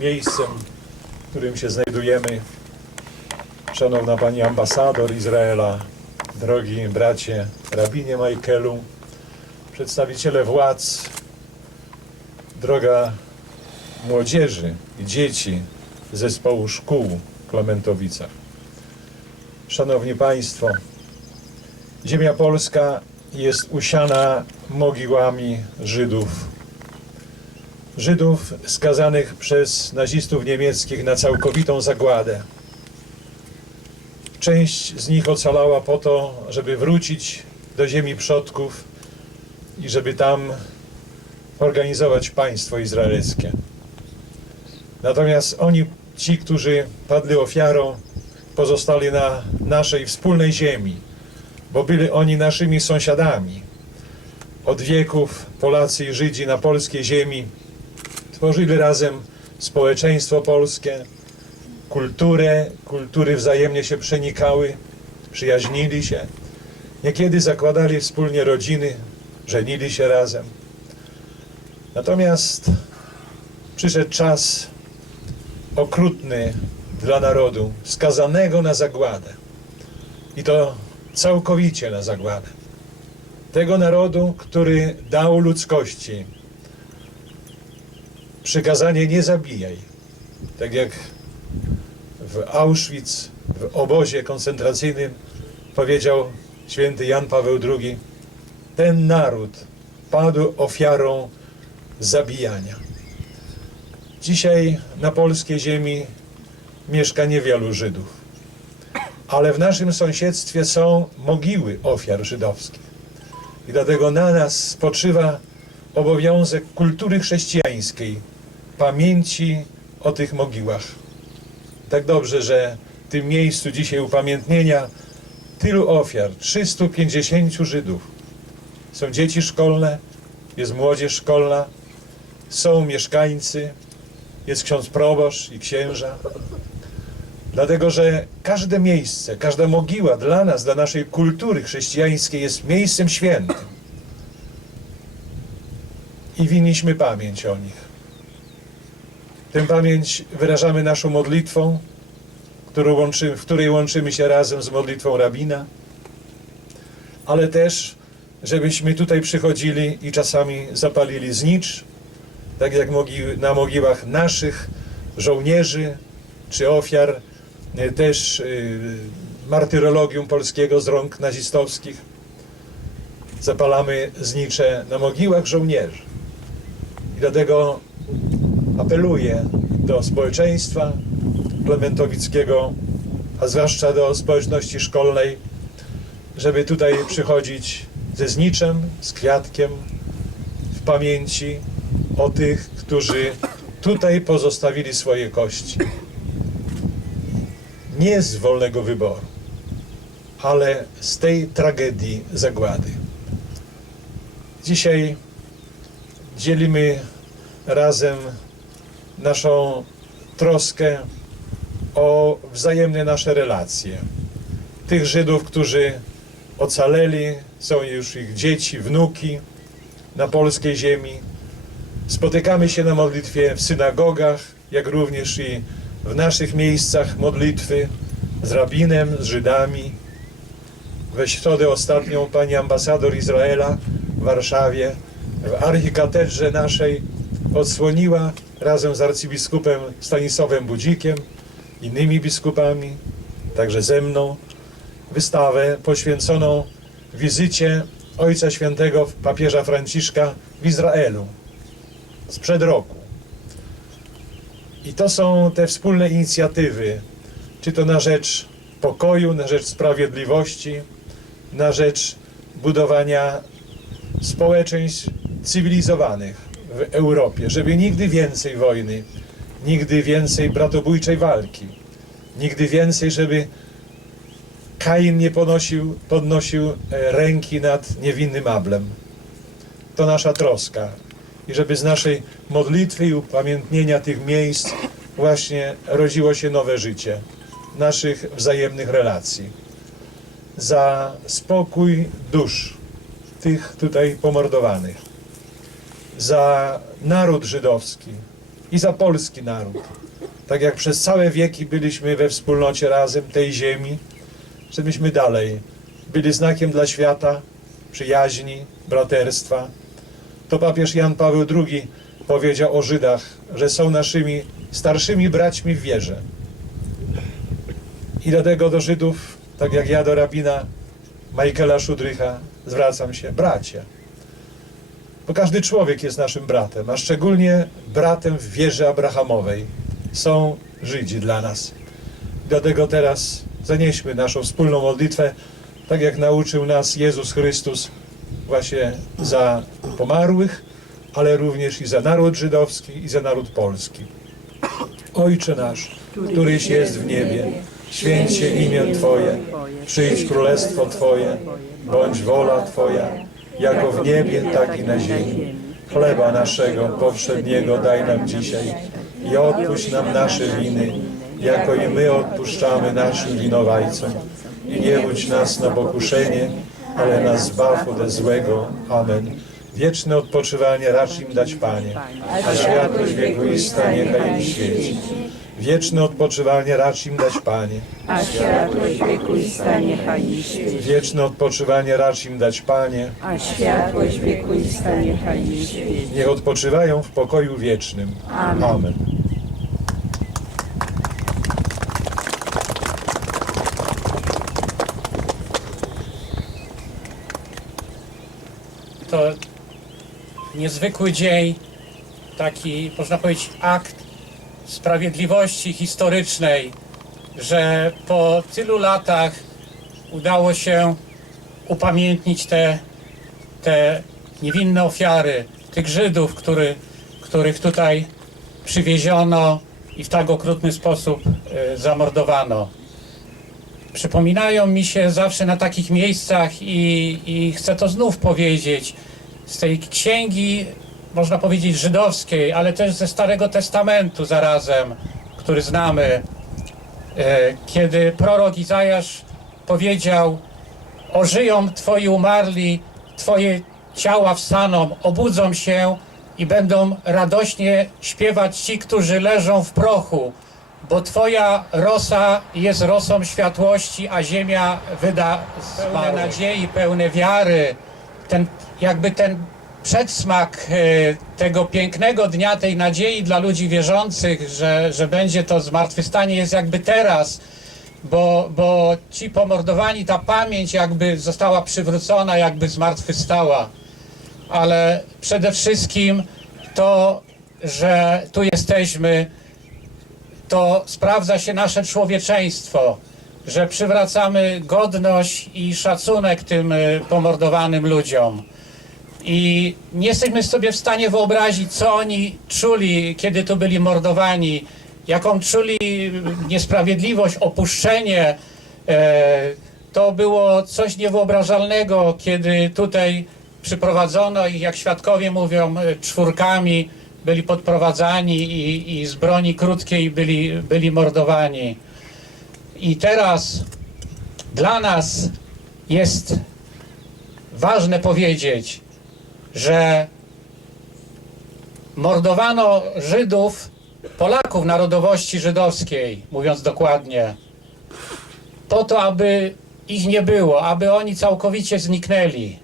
miejscem, w którym się znajdujemy. Szanowna Pani Ambasador Izraela, drogi bracie, rabinie Michaelu, przedstawiciele władz, droga młodzieży i dzieci zespołu szkół w Klementowicach. Szanowni Państwo, ziemia polska jest usiana mogiłami Żydów. Żydów skazanych przez nazistów niemieckich na całkowitą zagładę. Część z nich ocalała po to, żeby wrócić do ziemi przodków i żeby tam organizować państwo izraelskie. Natomiast oni, ci, którzy padli ofiarą, pozostali na naszej wspólnej ziemi, bo byli oni naszymi sąsiadami. Od wieków Polacy i Żydzi na polskiej ziemi tworzyli razem społeczeństwo polskie, kulturę, kultury wzajemnie się przenikały, przyjaźnili się. Niekiedy zakładali wspólnie rodziny, żenili się razem. Natomiast przyszedł czas okrutny dla narodu, skazanego na zagładę. I to całkowicie na zagładę. Tego narodu, który dał ludzkości przykazanie nie zabijaj. Tak jak w Auschwitz, w obozie koncentracyjnym powiedział święty Jan Paweł II, ten naród padł ofiarą zabijania. Dzisiaj na polskiej ziemi mieszka niewielu Żydów, ale w naszym sąsiedztwie są mogiły ofiar żydowskich. I dlatego na nas spoczywa obowiązek kultury chrześcijańskiej, pamięci o tych mogiłach. Tak dobrze, że w tym miejscu dzisiaj upamiętnienia tylu ofiar, 350 Żydów. Są dzieci szkolne, jest młodzież szkolna, są mieszkańcy, jest ksiądz proboszcz i księża. Dlatego, że każde miejsce, każda mogiła dla nas, dla naszej kultury chrześcijańskiej jest miejscem świętym. I winniśmy pamięć o nich. Tę pamięć wyrażamy naszą modlitwą, łączymy, w której łączymy się razem z modlitwą rabina, ale też, żebyśmy tutaj przychodzili i czasami zapalili znicz, tak jak na mogiłach naszych żołnierzy czy ofiar, y, też y, martyrologium polskiego z rąk nazistowskich. Zapalamy znicze na mogiłach żołnierzy. I dlatego apeluję do społeczeństwa klementowickiego, a zwłaszcza do społeczności szkolnej, żeby tutaj przychodzić ze zniczem, z kwiatkiem w pamięci o tych, którzy tutaj pozostawili swoje kości. Nie z wolnego wyboru, ale z tej tragedii zagłady. Dzisiaj dzielimy razem naszą troskę o wzajemne nasze relacje. Tych Żydów, którzy ocaleli, są już ich dzieci, wnuki na polskiej ziemi. Spotykamy się na modlitwie w synagogach, jak również i w naszych miejscach modlitwy z rabinem, z Żydami. We środę ostatnią pani ambasador Izraela w Warszawie w archikatedrze naszej odsłoniła razem z arcybiskupem Stanisławem Budzikiem, innymi biskupami, także ze mną, wystawę poświęconą wizycie Ojca Świętego papieża Franciszka w Izraelu sprzed roku. I to są te wspólne inicjatywy, czy to na rzecz pokoju, na rzecz sprawiedliwości, na rzecz budowania społeczeństw cywilizowanych w Europie, żeby nigdy więcej wojny, nigdy więcej bratobójczej walki, nigdy więcej, żeby Kain nie ponosił, podnosił e, ręki nad niewinnym Ablem. To nasza troska. I żeby z naszej modlitwy i upamiętnienia tych miejsc właśnie rodziło się nowe życie naszych wzajemnych relacji. Za spokój dusz tych tutaj pomordowanych, za naród żydowski, i za polski naród. Tak jak przez całe wieki byliśmy we wspólnocie razem tej ziemi, żebyśmy dalej byli znakiem dla świata przyjaźni, braterstwa. To papież Jan Paweł II powiedział o Żydach, że są naszymi starszymi braćmi w wierze. I dlatego do Żydów, tak jak ja do rabina Michaela Szudrycha, zwracam się, bracia. Bo każdy człowiek jest naszym bratem, a szczególnie bratem w wierze abrahamowej. Są Żydzi dla nas. Dlatego teraz zanieśmy naszą wspólną modlitwę, tak jak nauczył nas Jezus Chrystus, właśnie za pomarłych, ale również i za naród żydowski, i za naród polski. Ojcze nasz, któryś jest w niebie, święć się imię Twoje, przyjdź królestwo Twoje, bądź wola Twoja, jako w niebie, tak i na ziemi. Chleba naszego powszedniego daj nam dzisiaj i odpuść nam nasze winy, jako i my odpuszczamy naszym winowajcom. I nie budź nas na pokuszenie, ale nas zbaw ode złego. Amen. Wieczne odpoczywanie racz im dać, Panie, a światłość wiekuista niechaj im świeci. Wieczne odpoczywanie racz im dać, Panie, a światłość wiekuista niechaj im świeci. wieczne odpoczywanie racz im dać, Panie. A światłość wiekuista niechaj im świeci. Niech odpoczywają w pokoju wiecznym. Amen. Amen. to niezwykły dzień, taki można powiedzieć akt sprawiedliwości historycznej, że po tylu latach udało się upamiętnić te, te niewinne ofiary, tych Żydów, który, których tutaj przywieziono i w tak okrutny sposób e, zamordowano. Przypominają mi się zawsze na takich miejscach i, i chcę to znów powiedzieć z tej księgi, można powiedzieć żydowskiej, ale też ze Starego Testamentu zarazem, który znamy, e, kiedy prorok Izajasz powiedział ożyją Twoi umarli, Twoje ciała wstaną, obudzą się i będą radośnie śpiewać ci, którzy leżą w prochu, bo Twoja rosa jest rosą światłości, a ziemia wyda pełne nadziei, pełne wiary. Ten, jakby ten przedsmak e, tego pięknego dnia, tej nadziei dla ludzi wierzących, że, że będzie to zmartwychwstanie jest jakby teraz, bo, bo ci pomordowani, ta pamięć jakby została przywrócona, jakby zmartwychwstała. Ale przede wszystkim to, że tu jesteśmy, to sprawdza się nasze człowieczeństwo, że przywracamy godność i szacunek tym y, pomordowanym ludziom. I nie jesteśmy sobie w stanie wyobrazić, co oni czuli, kiedy tu byli mordowani, jaką czuli niesprawiedliwość, opuszczenie. E, To było coś niewyobrażalnego, kiedy tutaj przyprowadzono ich, jak świadkowie mówią, e, czwórkami byli podprowadzani i, i z broni krótkiej byli, byli mordowani. I teraz dla nas jest ważne powiedzieć, że mordowano Żydów, Polaków narodowości żydowskiej, mówiąc dokładnie, po to, aby ich nie było, aby oni całkowicie zniknęli.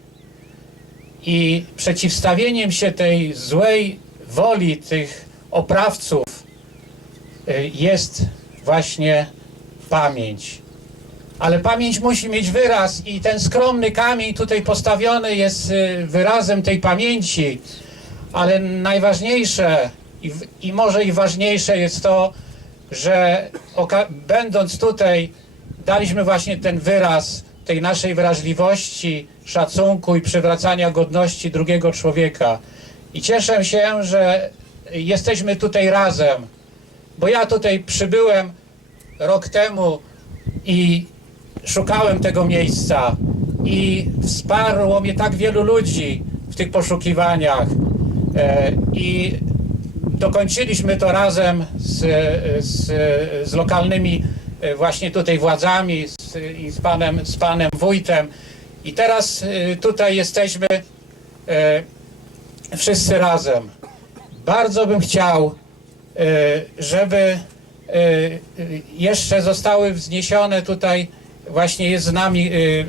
I przeciwstawieniem się tej złej woli tych oprawców y, jest właśnie pamięć. Ale pamięć musi mieć wyraz i ten skromny kamień tutaj postawiony jest y, wyrazem tej pamięci. Ale najważniejsze i, i może i ważniejsze jest to, że będąc tutaj daliśmy właśnie ten wyraz tej naszej wrażliwości, szacunku i przywracania godności drugiego człowieka. I cieszę się, że jesteśmy tutaj razem, bo ja tutaj przybyłem rok temu i szukałem tego miejsca i wsparło mnie tak wielu ludzi w tych poszukiwaniach e, i dokończyliśmy to razem z, z, z lokalnymi e, właśnie tutaj władzami z, i z panem, z panem wójtem i teraz e, tutaj jesteśmy wszyscy razem. Bardzo bym chciał, żeby jeszcze zostały wzniesione tutaj, właśnie jest z nami e, e,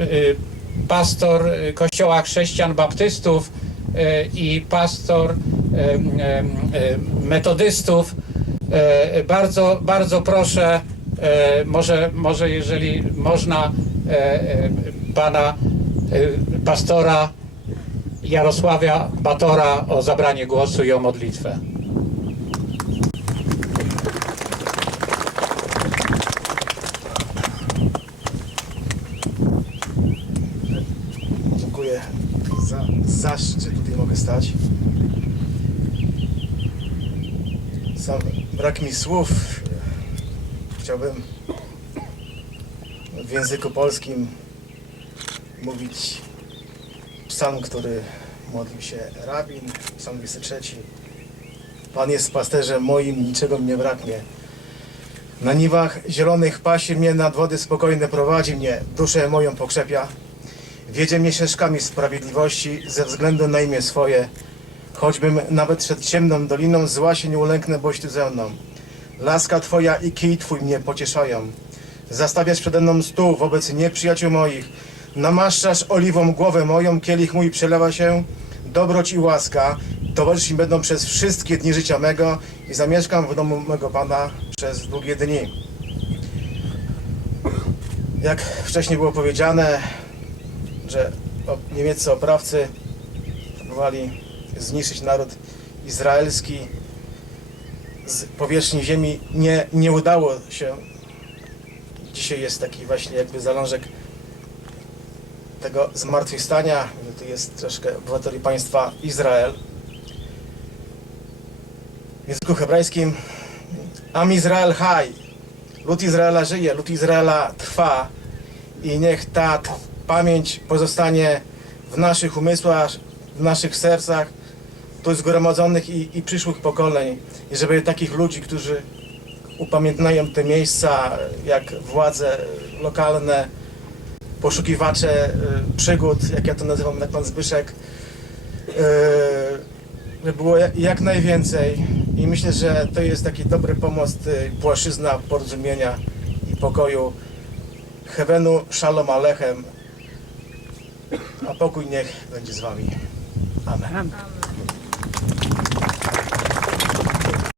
pastor Kościoła Chrześcijan Baptystów e, i pastor metodystów. Bardzo, bardzo proszę, może, może jeżeli można, pana pastora Jarosławia Batora o zabranie głosu i o modlitwę. Dziękuję za zaszczyt, że tutaj mogę stać. Sam brak mi słów. Chciałbym w języku polskim mówić psalm, który modlił się rabin, psalm 23. Pan jest pasterzem moim, niczego mi nie braknie. Na niwach zielonych pasi mnie, nad wody spokojne prowadzi mnie, duszę moją pokrzepia. Wiedzie mnie ścieżkami sprawiedliwości ze względu na imię swoje. Choćbym nawet przed ciemną doliną, zła się nie ulęknę, boś ty ze mną. Laska Twoja i kij Twój mnie pocieszają. Zastawiasz przede mną stół wobec nieprzyjaciół moich. Namaszczasz oliwą głowę moją, kielich mój przelewa się. Dobroć i łaska towarzysz mi będą przez wszystkie dni życia mego i zamieszkam w domu mego Pana przez długie dni. Jak wcześniej było powiedziane, że niemieccy oprawcy próbowali zniszczyć naród izraelski z powierzchni ziemi. Nie, nie udało się. Dzisiaj jest taki właśnie jakby zalążek tego zmartwychwstania. Tu jest troszkę obywateli państwa Izrael. W języku hebrajskim Am Izrael Haj. Lud Izraela żyje, lud Izraela trwa i niech ta pamięć pozostanie w naszych umysłach, w naszych sercach, tu zgromadzonych i, i przyszłych pokoleń. I żeby takich ludzi, którzy upamiętnają te miejsca, jak władze lokalne, poszukiwacze y, przygód, jak ja to nazywam, jak pan Zbyszek, y, żeby było jak, najwięcej. I myślę, że to jest taki dobry pomost, y, płaszczyzna porozumienia i pokoju. Hewenu Shalom Alechem, a pokój niech będzie z wami. Amen. Amen.